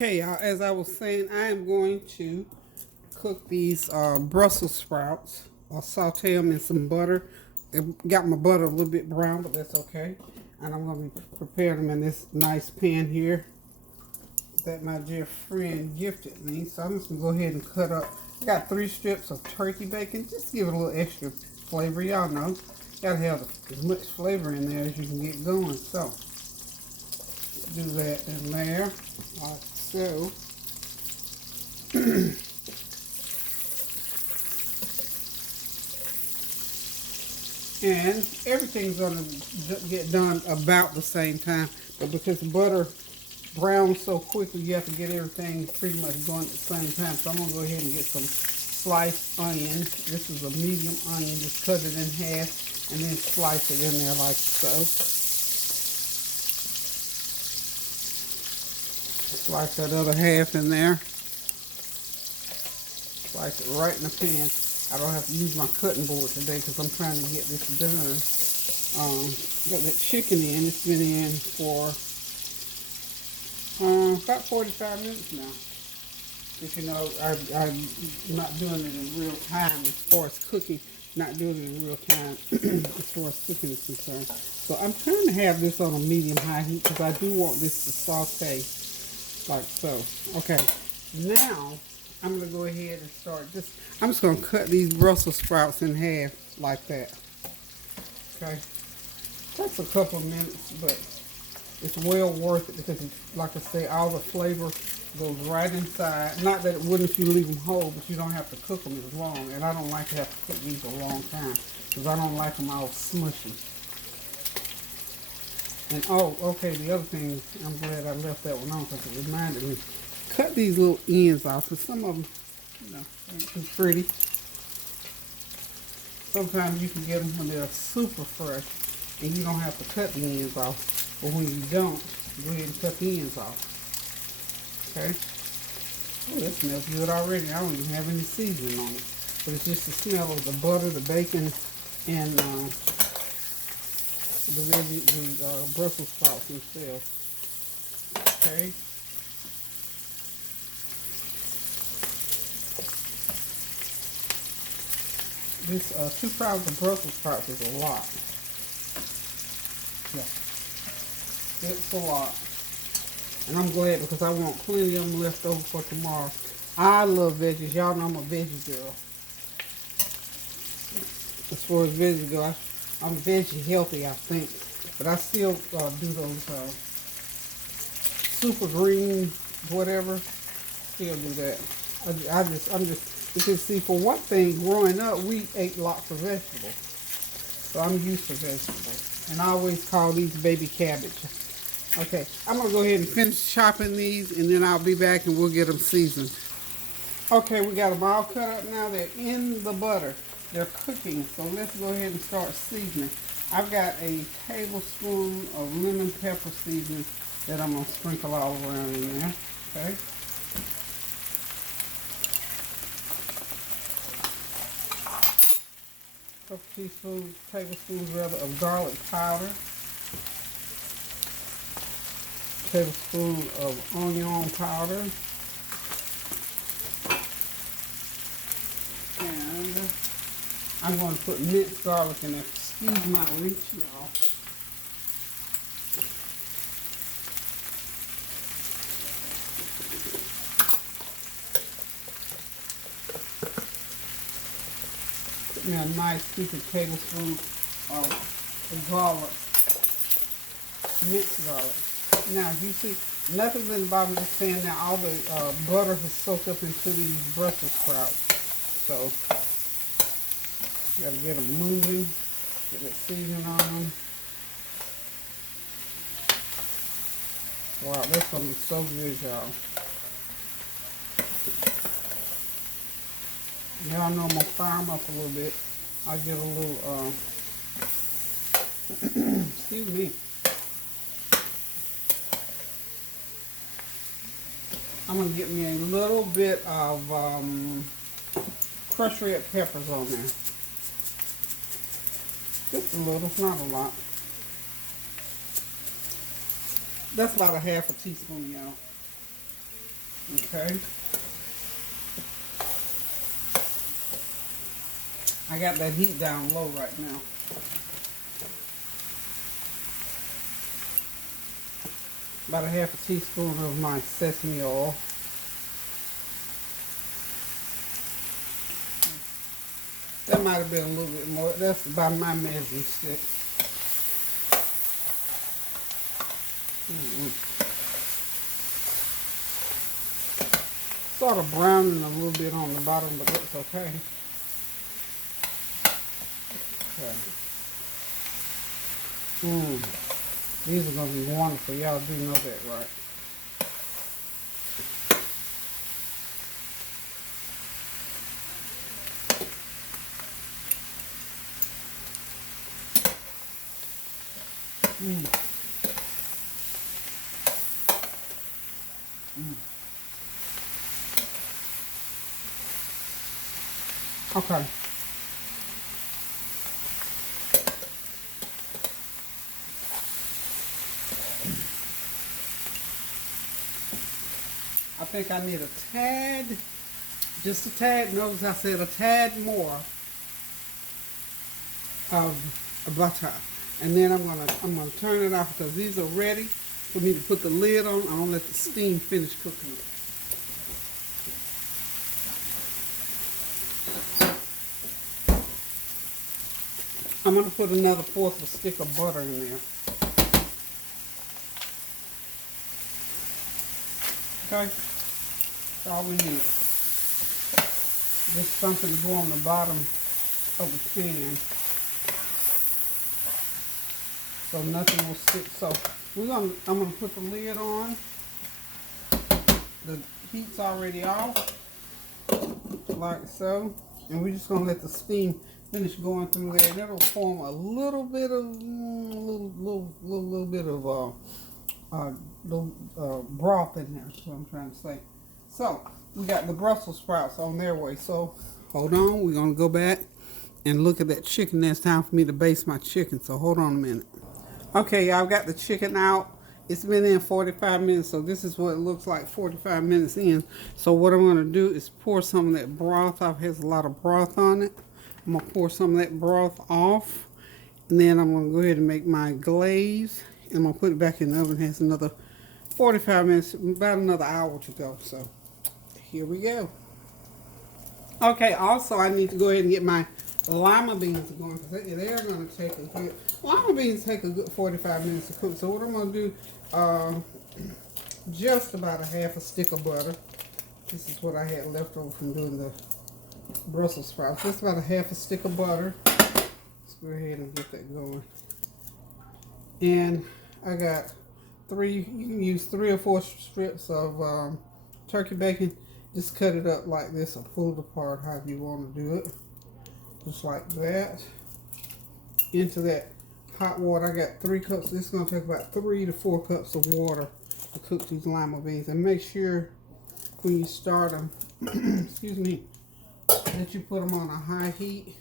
Okay, as I was saying, I am going to cook these Brussels sprouts. I'll saute them in some butter. Got my butter a little bit brown, but that's okay. And I'm going to be preparing them in this nice pan here that my dear friend gifted me. So I'm just going to go ahead and cut up. I got 3 strips of turkey bacon. Just to give it a little extra flavor. Y'all know, got to have as much flavor in there as you can get going. So do that in there like so. And everything's going to get done about the same time, but because butter browns so quickly, you have to get everything pretty much going at the same time. So I'm going to go ahead and get some sliced onion. This is a medium onion. Just cut it in half and then slice it in there like so. Slice that other half in there. Slice it right in the pan. I don't have to use my cutting board today because I'm trying to get this done. Got that chicken in. It's been in for about 45 minutes now. If you know, I'm not doing it in real time as far as cooking. Not doing it in real time as far as cooking is concerned. So I'm trying to have this on a medium-high heat because I do want this to saute like so. Okay, now I'm going to go ahead and start this. I'm just going to cut these Brussels sprouts in half like that. Okay. Takes a couple of minutes, but it's well worth it because, like I say, all the flavor goes right inside. Not that it wouldn't if you leave them whole, but you don't have to cook them as long. And I don't like to have to cook these a long time because I don't like them all smushy. And oh, okay, the other thing, I'm glad I left that one on because it reminded me. Cut these little ends off because some of them, ain't too pretty. Sometimes you can get them when they're super fresh and you don't have to cut the ends off. But when you don't, go ahead and cut the ends off. Okay? Oh, that smells good already. I don't even have any seasoning on it. But it's just the smell of the butter, the bacon, and the Brussels sprouts themselves. Okay? This 2 pounds of Brussels sprouts is a lot. Yeah, it's a lot. And I'm glad because I want plenty of them left over for tomorrow. I love veggies. Y'all know I'm a veggie girl. As far as veggies go, I'm veggie healthy, I think. But I still do those super green, whatever. Still do that. I'm just, because see, for one thing, growing up, we ate lots of vegetables. So I'm used to vegetables. And I always call these baby cabbage. Okay, I'm going to go ahead and finish chopping these, and then I'll be back and we'll get them seasoned. Okay, we got them all cut up now. They're in the butter. They're cooking, so let's go ahead and start seasoning. I've got a tablespoon of lemon pepper seasoning that I'm going to sprinkle all around in there. Okay. Couple tablespoons rather, of garlic powder. Tablespoon of onion powder. And I'm going to put minced garlic in there. Excuse my reach, y'all. Put me a nice piece of tablespoon of garlic. Minced garlic. Now, you see, nothing's in the bottom. Just saying now all the butter has soaked up into these Brussels sprouts. So, you gotta get them moving, get that seasoning on them. Wow, that's gonna be so good, y'all. Y'all know I'm gonna fire them up a little bit. I'll get a little, excuse me. I'm going to get me a little bit of crushed red peppers on there. Just a little, not a lot. That's about a half a teaspoon, y'all. Okay. I got that heat down low right now. About a half a teaspoon of my sesame oil. That might have been a little bit more. That's about my measuring stick. Sort of browning a little bit on the bottom, but that's okay. Okay. These are going to be wonderful. Y'all do know that, right? Okay. I think I need a tad, just a tad, notice I said a tad more of butter. And then I'm gonna turn it off because these are ready for me to put the lid on. I'm gonna let the steam finish cooking. I'm gonna put another fourth of a stick of butter in there. Okay, that's all we need. Just something to go on the bottom of the pan, so nothing will stick. So I'm gonna put the lid on. The heat's already off, like so, and we're just gonna let the steam finish going through there, and it'll form a little bit of little bit of broth in there. That's what I'm trying to say. So we got the Brussels sprouts on their way. So hold on, we're gonna go back and look at that chicken. It's time for me to baste my chicken. So hold on a minute. Okay, y'all, got the chicken out. It's been in 45 minutes, so this is what it looks like 45 minutes in. So what I'm gonna do is pour some of that broth off. It has a lot of broth on it. I'm gonna pour some of that broth off, and then I'm gonna go ahead and make my glaze. I'm gonna put it back in the oven. It has another 45 minutes, about another hour to go. So here we go. Okay, also I need to go ahead and get my lima beans going because they're gonna take a good, lima beans take a good 45 minutes to cook. So what I'm gonna do, just about a half a stick of butter. This is what I had left over from doing the Brussels sprouts. Just about a half a stick of butter. Let's go ahead and get that going. And I got you can use 3 or 4 strips of turkey bacon. Just cut it up like this or pull it apart however you want to do it. Just like that. Into that hot water, I got 3 cups. This is going to take about 3 to 4 cups of water to cook these lima beans. And make sure when you start them, excuse me, that you put them on a high heat.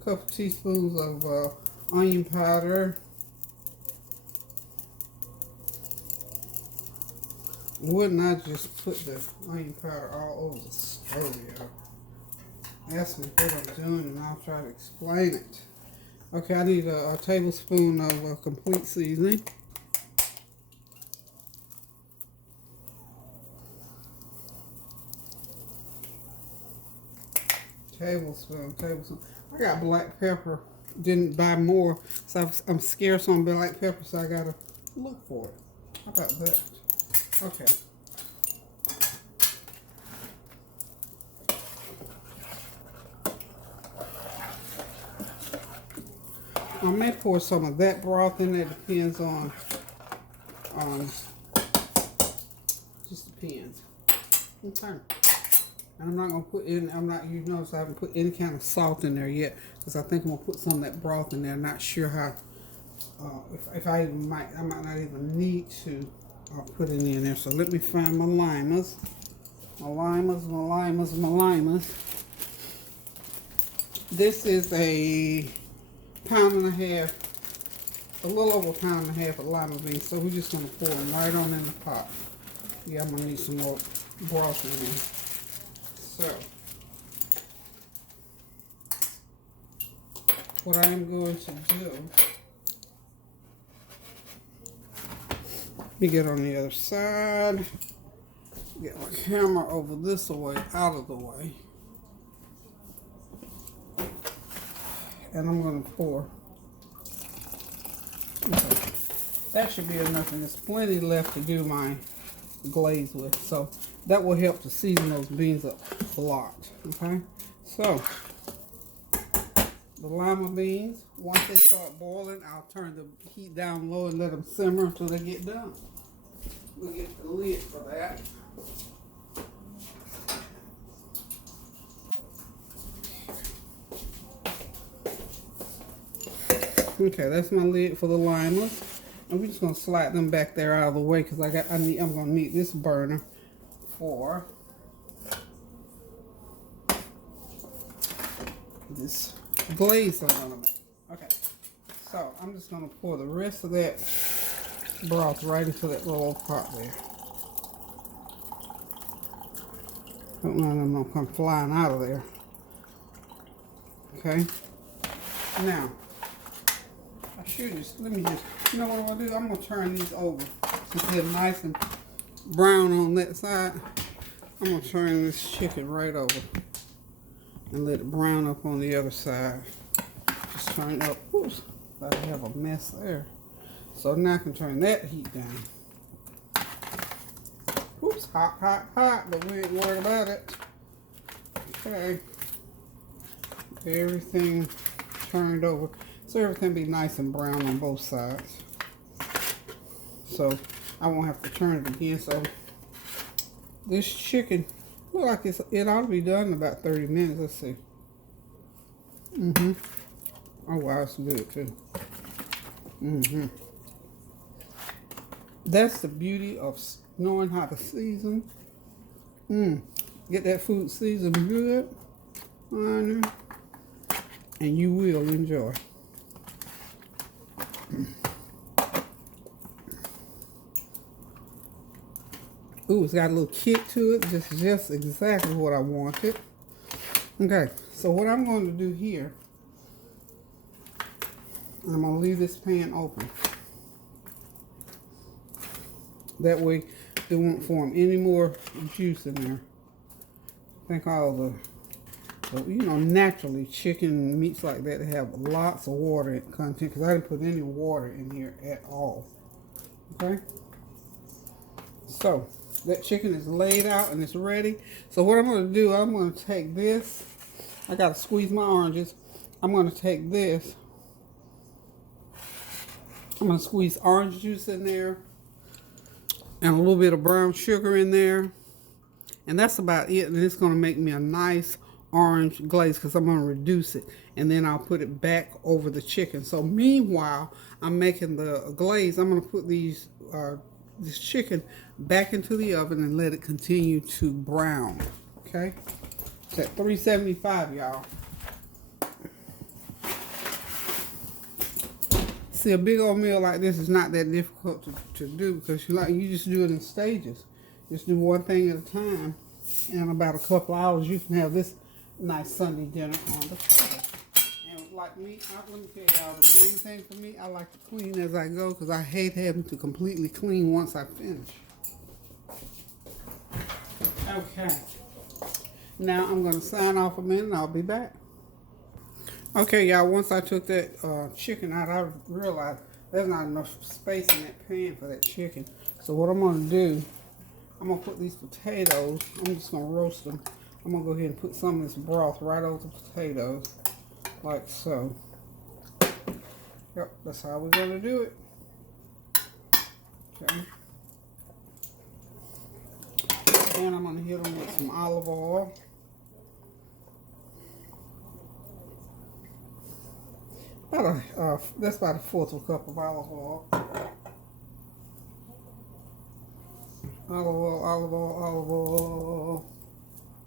A couple teaspoons of onion powder. Wouldn't I just put the onion powder all over the stove, y'all? Ask me what I'm doing and I'll try to explain it. Okay, I need a tablespoon of complete seasoning. Tablespoon. I got black pepper. Didn't buy more, so I'm scarce on black pepper, so I gotta look for it. How about that? Okay. I may pour some of that broth in there. Depends on, just depends. Okay. And I'm not gonna put in. You notice I haven't put any kind of salt in there yet, because I think I'm gonna put some of that broth in there. I'm not sure how. If I might not even need to. I'll put it in there. So let me find my limas. My limas. This is a pound and a half, a little over a pound and a half of lima beans. So we're just going to pour them right on in the pot. Yeah, I'm gonna need some more broth in there. So, what I am going to do, let me get on the other side, get my camera over this way, out of the way, and I'm gonna pour. Okay. That should be enough, and there's plenty left to do my glaze with, so that will help to season those beans up a lot. Okay, so the lima beans, once they start boiling, I'll turn the heat down low and let them simmer until they get done. We'll get the lid for that. Okay, that's my lid for the limas. I'm just gonna slide them back there out of the way because I'm gonna need this burner for this glaze I'm gonna make. Okay, so I'm just gonna pour the rest of that broth right into that little pot there. Don't want them to come flying out of there. Okay, now I should just, you know what I'm gonna do? I'm gonna turn these over since they're nice and brown on that side. I'm gonna turn this chicken right over and let it brown up on the other side. Just turn it up. Oops, I have a mess there. So now I can turn that heat down. Oops, hot, hot, hot, but we ain't worried about it. Okay, everything turned over. So everything be nice and brown on both sides. So I won't have to turn it again. So this chicken look like it ought to be done in about 30 minutes. Let's see. Oh wow, it's good too. That's the beauty of knowing how to season. Get that food seasoned good, honey, and you will enjoy. Ooh, it's got a little kick to it, just exactly what I wanted. Okay, so what I'm going to do here, I'm going to leave this pan open. That way it won't form any more juice in there. I think all the naturally chicken meats like that have lots of water content because I didn't put any water in here at all. Okay, so that chicken is laid out and it's ready. So what I'm going to do, I'm going to take this. I got to squeeze my oranges. I'm going to take this. I'm going to squeeze orange juice in there and a little bit of brown sugar in there. And that's about it. And it's going to make me a nice orange glaze because I'm going to reduce it. And then I'll put it back over the chicken. So meanwhile, I'm making the glaze. I'm going to put this chicken back into the oven and let it continue to brown. Okay? It's at 375, y'all. See, a big old meal like this is not that difficult to do because you just do it in stages. Just do one thing at a time. And in about a couple hours, you can have this nice Sunday dinner on the table. And like me, let me tell y'all, the main thing for me, I like to clean as I go because I hate having to completely clean once I finish. Okay. Now I'm going to sign off a minute and I'll be back. Okay, y'all, once I took that chicken out, I realized there's not enough space in that pan for that chicken. So what I'm going to do, I'm going to put these potatoes, I'm just going to roast them. I'm going to go ahead and put some of this broth right over the potatoes, like so. Yep, that's how we're going to do it. Okay. And I'm going to hit them with some olive oil. That's about a fourth of a cup of olive oil. Olive oil, olive oil, olive oil.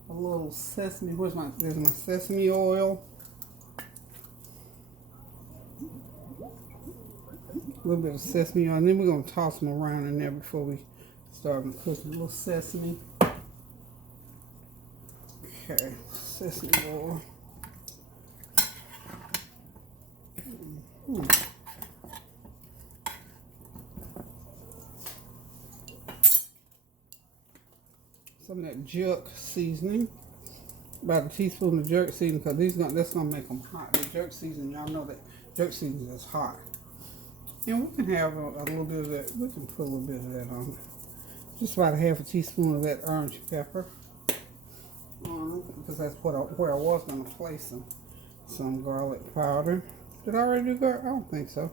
A little sesame. There's my sesame oil. A little bit of sesame oil. And then we're going to toss them around in there before we starting to cook a little sesame. Okay, sesame oil. Some of that jerk seasoning, about a teaspoon of jerk seasoning, because that's gonna make them hot. The jerk seasoning, y'all know that jerk seasoning is hot, and we can have a little bit of that. We can put a little bit of that on. Just about a half a teaspoon of that orange pepper, because that's where I was gonna place some garlic powder. Did I already do garlic? I don't think so.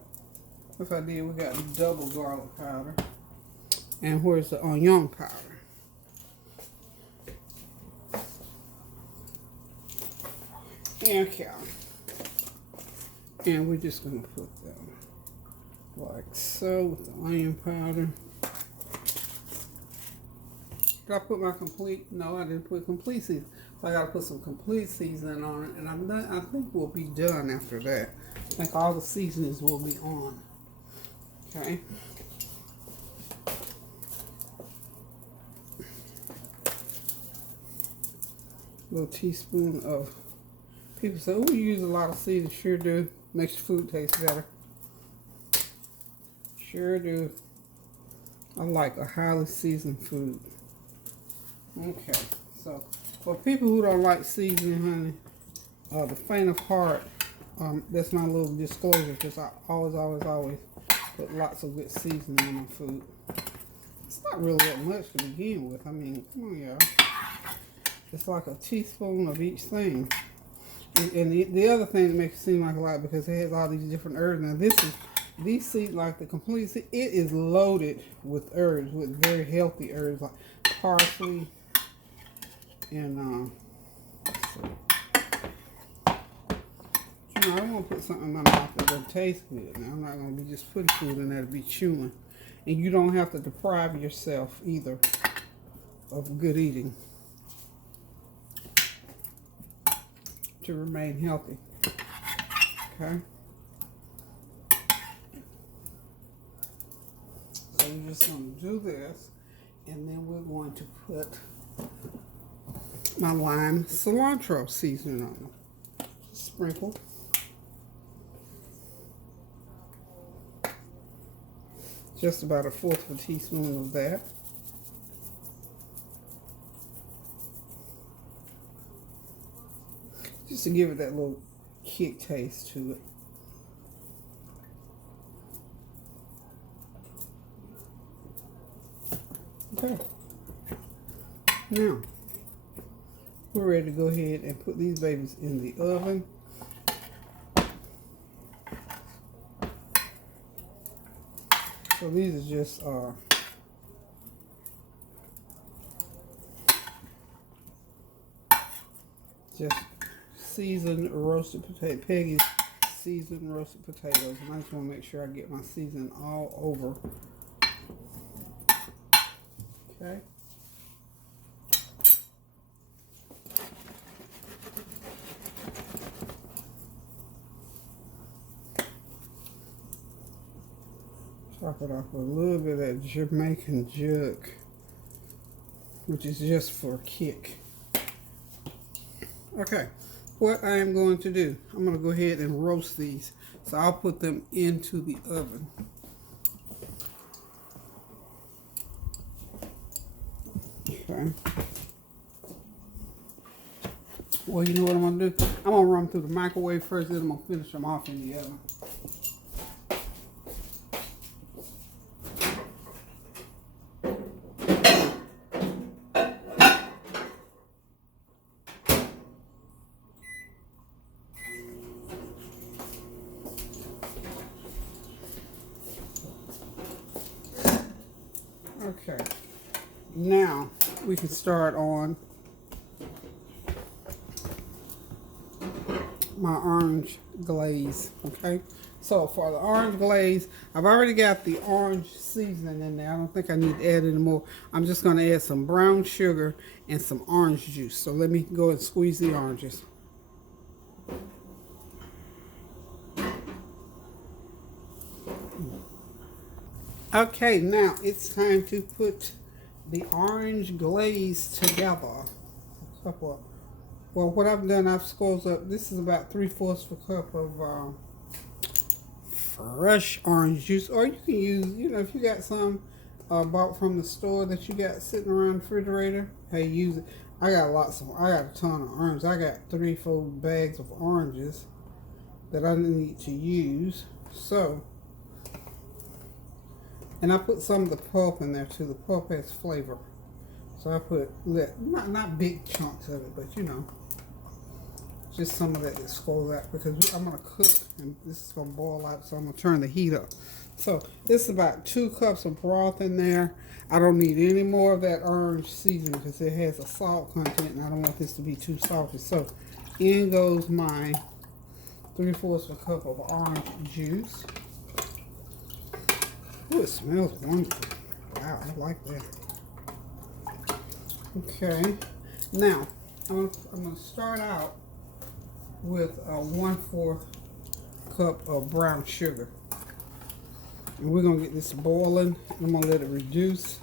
If I did, we got double garlic powder. And where's the onion powder? Okay. And we're just going to put them like so with the onion powder. Did I put my complete? No, I didn't put complete seasoning. So I got to put some complete seasoning on it. And I'm done. I think we'll be done after that. I think all the seasonings will be on. Okay. A little teaspoon of, people say, oh, you use a lot of seasoning. Sure do. Makes your food taste better. Sure do. I like a highly seasoned food. Okay. So, for people who don't like seasoning, honey, the faint of heart, that's my little disclosure, because I always put lots of good seasoning on my food. It's not really that much to begin with. I mean, come on, y'all. It's like a teaspoon of each thing. And the other thing that makes it seem like a lot, because it has all these different herbs. Now these seeds, like the complete seed, it is loaded with herbs, with very healthy herbs like parsley and I want to put something in my mouth that doesn't taste good. Now, I'm not going to be just putting food in there to be chewing. And you don't have to deprive yourself either of good eating to remain healthy. Okay? So we're just going to do this, and then we're going to put my lime cilantro seasoning on them. Sprinkle. Just about 1/4 of a teaspoon of that. Just to give it that little kick taste to it. Okay. Now, we're ready to go ahead and put these babies in the oven. So these are just seasoned roasted potato, Peggy's seasoned roasted potatoes, and I just want to make sure I get my seasoning all over. Okay. Top it off with a little bit of that Jamaican jerk, which is just for a kick. Okay, what I am going to do, I'm going to go ahead and roast these. So I'll put them into the oven. Okay. Well, you know what I'm going to do? I'm going to run them through the microwave first, then I'm going to finish them off in the oven. Okay, now we can start on my orange glaze. Okay, so for the orange glaze, I've already got the orange seasoning in there. I don't think I need to add any more. I'm just going to add some brown sugar and some orange juice. So let me go and squeeze the oranges. Okay, now it's time to put the orange glaze together. A couple of, well, what I've done, I've squeezed up, this is about 3/4 of a cup of fresh orange juice. Or you can use, you know, if you got some bought from the store that you got sitting around the refrigerator, hey, use it. I got a ton of oranges. I got 3-4 bags of oranges that I need to use. So, and I put some of the pulp in there too. The pulp has flavor. So I put, not big chunks of it, but you know, just some of that squoze out, because I'm going to cook and this is going to boil out, so I'm going to turn the heat up. So this is about 2 cups of broth in there. I don't need any more of that orange seasoning because it has a salt content and I don't want this to be too salty. So in goes my 3/4 of a cup of orange juice. Ooh, it smells wonderful. Wow, I like that. Okay, now I'm going to start out with a 1/4 cup of brown sugar. And we're going to get this boiling. I'm going to let it reduce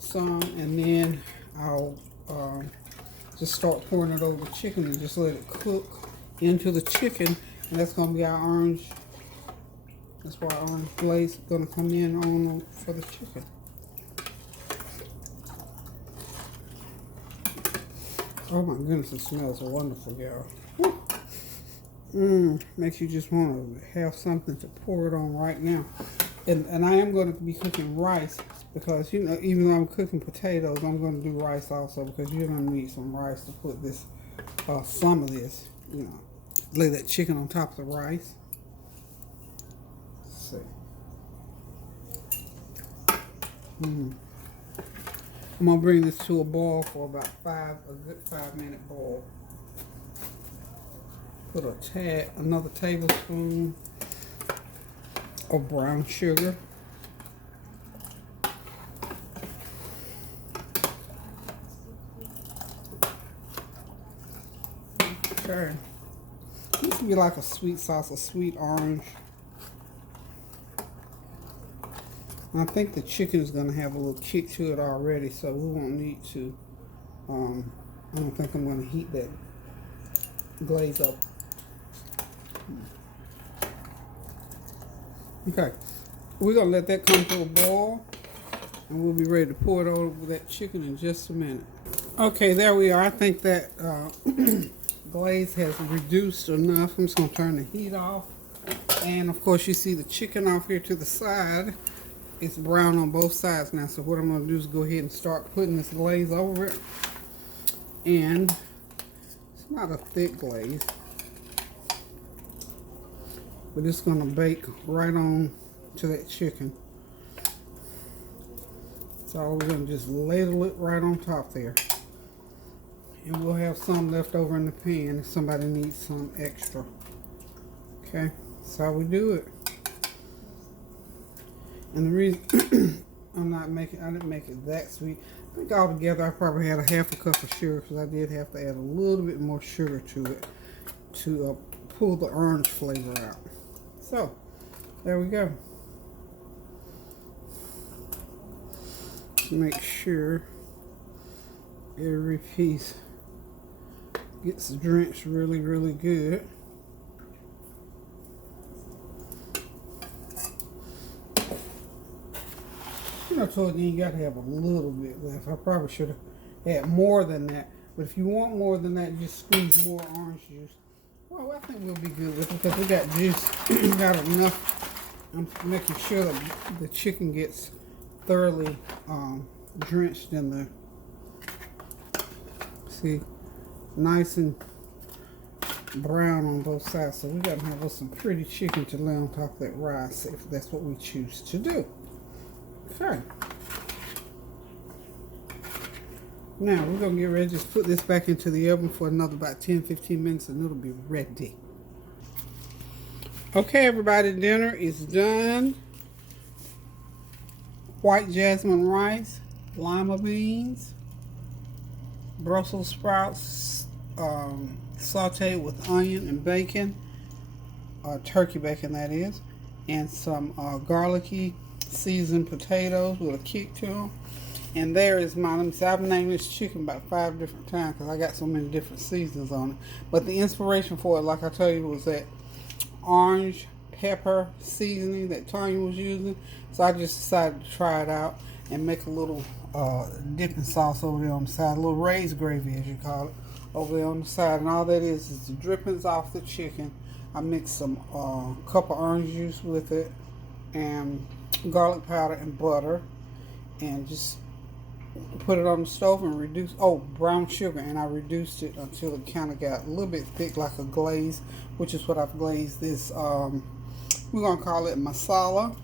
some, and then I'll just start pouring it over the chicken and just let it cook into the chicken. And that's going to be our orange. That's why our orange glaze is going to come in on for the chicken. Oh my goodness, it smells wonderful, y'all. Makes you just want to have something to pour it on right now. And I am going to be cooking rice because, you know, even though I'm cooking potatoes, I'm going to do rice also because you're going to need some rice to put this, some of this, you know, lay that chicken on top of the rice. Let's see. I'm going to bring this to a boil for about a good 5-minute boil. Put another tablespoon of brown sugar. Okay. This would be like a sweet sauce, a sweet orange. I think the chicken is going to have a little kick to it already, so we won't need to. I don't think I'm going to heat that glaze up. Okay, we're going to let that come to a boil, and we'll be ready to pour it over that chicken in just a minute. Okay, there we are. I think that glaze has reduced enough. I'm just going to turn the heat off. And, of course, you see the chicken off here to the side. It's brown on both sides now, so what I'm going to do is go ahead and start putting this glaze over it. And it's not a thick glaze, but it's going to bake right on to that chicken. So we're going to just ladle it right on top there. And we'll have some left over in the pan if somebody needs some extra. Okay, that's how we do it. And the reason I didn't make it that sweet. I think altogether I probably had a 1/2 cup of sugar because I did have to add a little bit more sugar to it to pull the orange flavor out. So, there we go. Make sure every piece gets drenched really, really good. You know, toward the end, you got to have a little bit left. I probably should have had more than that. But if you want more than that, just squeeze more orange juice. Well, I think we'll be good with it because we got juice. Got enough. I'm making sure that the chicken gets thoroughly drenched in the, see, nice and brown on both sides. So we got to have us some pretty chicken to lay on top of that rice if that's what we choose to do. Okay. Now we're going to get ready to just put this back into the oven for another about 10-15 minutes and it'll be ready. Okay, everybody, dinner is done. White jasmine rice, lima beans, Brussels sprouts sauteed with onion and bacon, turkey bacon that is, and some garlicky seasoned potatoes with a kick to them, And there is my, let me see, I've named this chicken about 5 different times because I got so many different seasons on it. But the inspiration for it, like I told you, was that orange pepper seasoning that Tanya was using. So I just decided to try it out and make a little dipping sauce over there on the side, a little raised gravy as you call it, over there on the side. And all that is the drippings off the chicken. I mixed some cup of orange juice with it and garlic powder and butter, and just put it on the stove and reduce, brown sugar, and I reduced it until it kind of got a little bit thick like a glaze, which is what I've glazed this. We're going to call it Marsala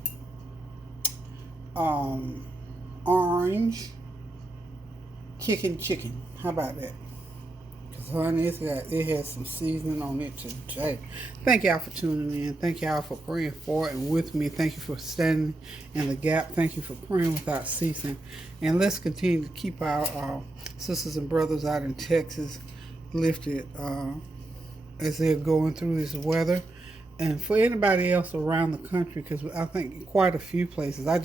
Orange Kicking Chicken. How about that? Because honey, it has some seasoning on it today. Thank y'all for tuning in. Thank y'all for praying for and with me. Thank you for standing in the gap. Thank you for praying without ceasing. And let's continue to keep our sisters and brothers out in Texas lifted as they're going through this weather. And for anybody else around the country, because I think quite a few places. I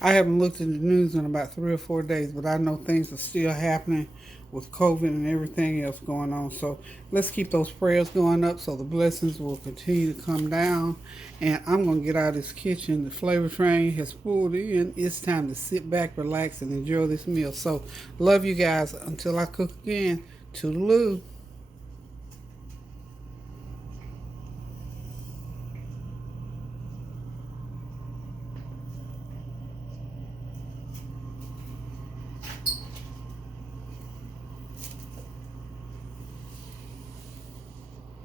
haven't looked in the news in about 3 or 4 days, but I know things are still happening with COVID and everything else going on. So let's keep those prayers going up so the blessings will continue to come down. And I'm going to get out of this kitchen. The flavor train has pulled in. It's time to sit back, relax, and enjoy this meal. So love you guys. Until I cook again, toodaloo.